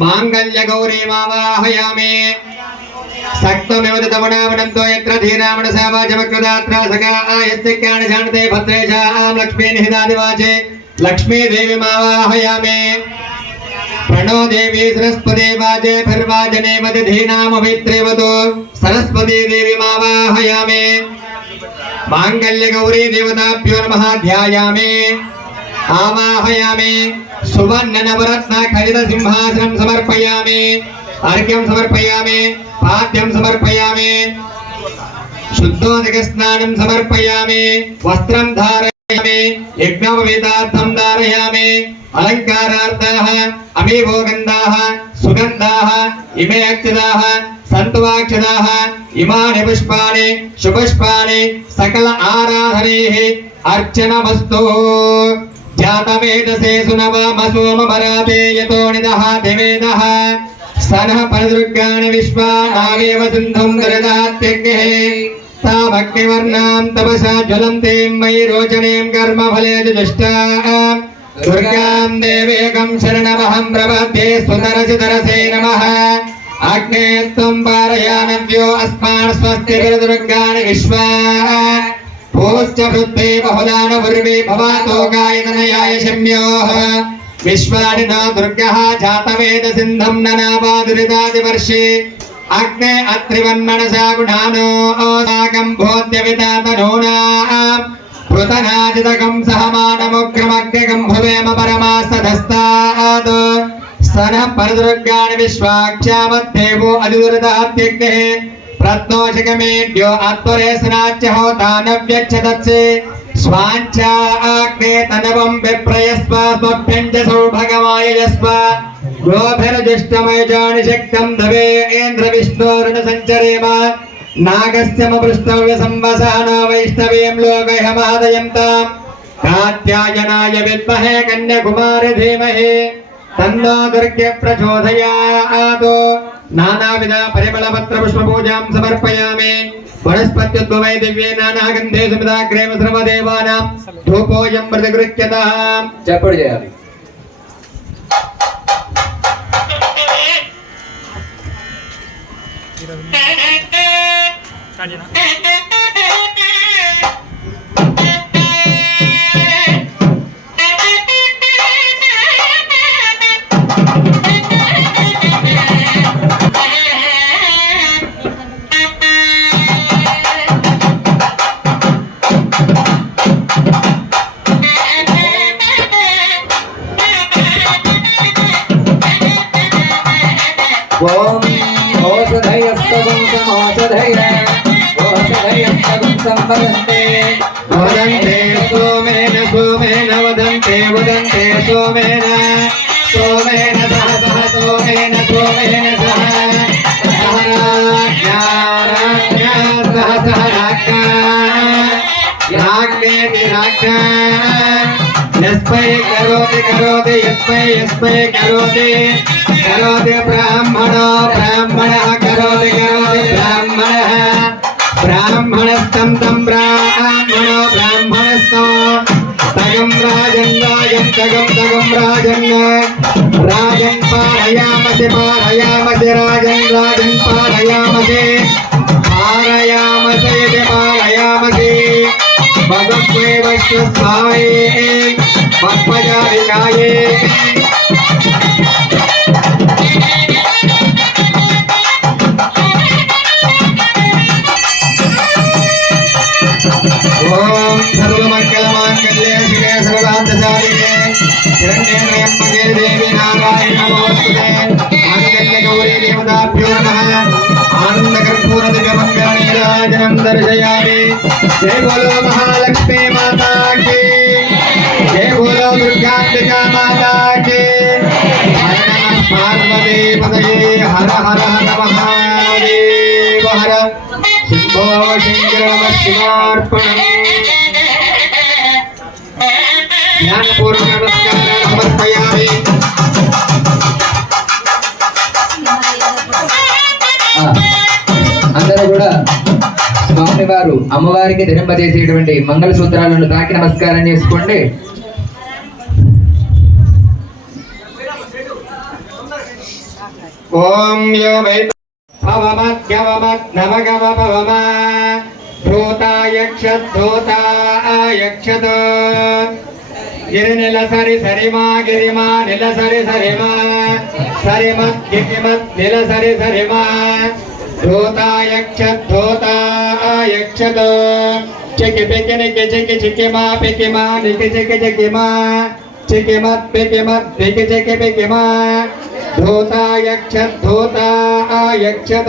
माङ्गल्यगौरीमावाहयामि। सक्तमिवद तवणावनन्तो यत्र धीरामण सखा आयस्तिक्याणि शान्ते भद्रे च आं लक्ष्मीनिहितादिवाचे लक्ष्मीदेवी मावाहयामि प्रणो देवी सरस्वती वाचे फिर्वाजने मदधीनामभित्रेवतो सरस्वती देवी मावाहयामि माङ्गल्यगौरी देवताभ्यो नमः ध्यायामि। आवाहयामि సువర్ణ నవరత్న ఖలిత సింహాసనం సమర్పయామి అర్ఘ్యం సమర్పయామి పాద్యం సమర్పయామి శుద్ధోదక స్నానం సమర్పయామి వస్త్రం ధారయామి యజ్ఞోపవేదార్థం ధారయామి అలంకారార్థాః అమీవో సుగంధాః ఇమే అక్షదాః సంతువాక్షదాः ఇమాని పుష్పాని శుపుష్పాని సకల ఆరాధనైः అర్చనమస్తు జాతవేదసే సునవామ సోమపరాతే యతో నిదః దివేదః సనః పరిదృగ్గాని విశ్వా నాగేవ సింధుం దరదాత్యగ్నే తా తపసా జ్వలంతీం మయి రోచనీం కర్మ ఫలే దుష్టా దుర్గాం దేవేకం శరణమహం ప్రపద్యే సుతరసితరసే నమః అగ్నే త్వం పారయానవ్యో అస్మాన్ స్వస్తి దుర్గాని విశ్వా పోశ్చ వృద్ధే బహుదాన పూర్వే భవాతో గాయతనయాయ శమ్యోః విశ్వాని నా దుర్గः జాతవేద సింధం ననావాదురిదాది వర్షే అగ్నే అత్రివన్మనసా గుణానో సాగం భోద్య వితాతనోనా పృతనాజితకం సహమానముగ్రమగ్రగం భువేమ పరమాస్తధస్తాద్ స్తన పరదుర్గాణి విశ్వాక్షామద్దేవో అధిదురదాత్యగ్నే ప్రత్నోషకమేడ్యో అత్వరేసనాచ్య హోతానవ్యచ్చదత్సే స్వాంఛాగ్నే తనవం విప్రయస్వాస్మభ్యంజసౌ భగవాయజస్వ గోభిరజుష్టమయజాని శక్తం దవే ఇంద్ర విష్ణోరుణ సంచరేమ నాగస్యమ పృష్టవ్య సంవసానా వైష్ణవీం లోకహమాదయం తాం కాత్యాయనాయ విద్మహే కన్యకుమారి ధీమహి తన్నో దుర్గ్య ప్రచోదయాత్ నానావిధ పరిమళపత్ర పుష్ప పూజాం సమర్పయామి. వనస్పత్యుద్భవై దివ్యే నానాగంధే సుమిదాగ్రేమ సర్వదేవానాం. ధూపోయం ప్రతిగృహ్యతాం చెప్పడు చేయాలి ఓం ओम ओषधयस्तवं वदन्ते सोमेन सोमेन वदन्ते वदन्ते सोमेन सोमेन सह सह सोमेन सोमेन सह सहनाज्ञा सह सह राज्ञा राज्ञेति राज्ञा यस्मै करोति करोति यस्मै यस्मै करोति करोति ब्राह्मणो, ब्राह्मणः करोति करोति ब्राह्मणः। ब्राह्मणस्तं तं ब्राह्मणो, ब्राह्मणस्तो। तगं राजन् राजं तगं तगं राजन्। राजन् पारयामसि आनंदकर्पूरदिव्यमङ्गणीराजनं दर्शयामि जय बोलो महालक्ष्मी माता की जय बोलो दुर्गाम्बिका माता की पार्वती पदये हर हर नमः देव हर शिवो शिङ्करम शिवार्पणम् नमस्कार అందరూ కూడా స్వామి వారు అమ్మవారికి ధరింపజేసేటువంటి మంగళసూత్రాలను తాకి నమస్కారం చేసుకోండి. ఓం ಗಿರಿ ನೆಲ ಸರಿ ಸರಿಮಾ ಗಿರಿಮಾ ನೆಲ ಸರಿ ಸರಿಮಾ ಸರಿಮತ್ ಗಿರಿಮತ್ ನೆಲ ಸರಿ ಸರಿಮಾ ಧೋತಾಯಕ್ಷ ಧೋತಾಯಕ್ಷತ ಚೆಕ್ಕೆ ಪೆಕ್ಕೆ ನೆಕ್ಕೆ ಚೆಕ್ಕೆ ಚೆಕ್ಕೆ ಮಾ ಪೆಕ್ಕೆ ಮಾ ನೆಕ್ಕೆ ಚೆಕ್ಕೆ ಚೆಕ್ಕೆ ಮಾ ಚೆಕ್ಕೆ ಮತ್ ಪೆಕ್ಕೆ ಮತ್ ಪೆಕ್ಕೆ ಚೆಕ್ಕೆ ಪೆಕ್ಕೆ ಮಾ ಧೋತಾಯಕ್ಷ ಧೋತಾಯಕ್ಷತ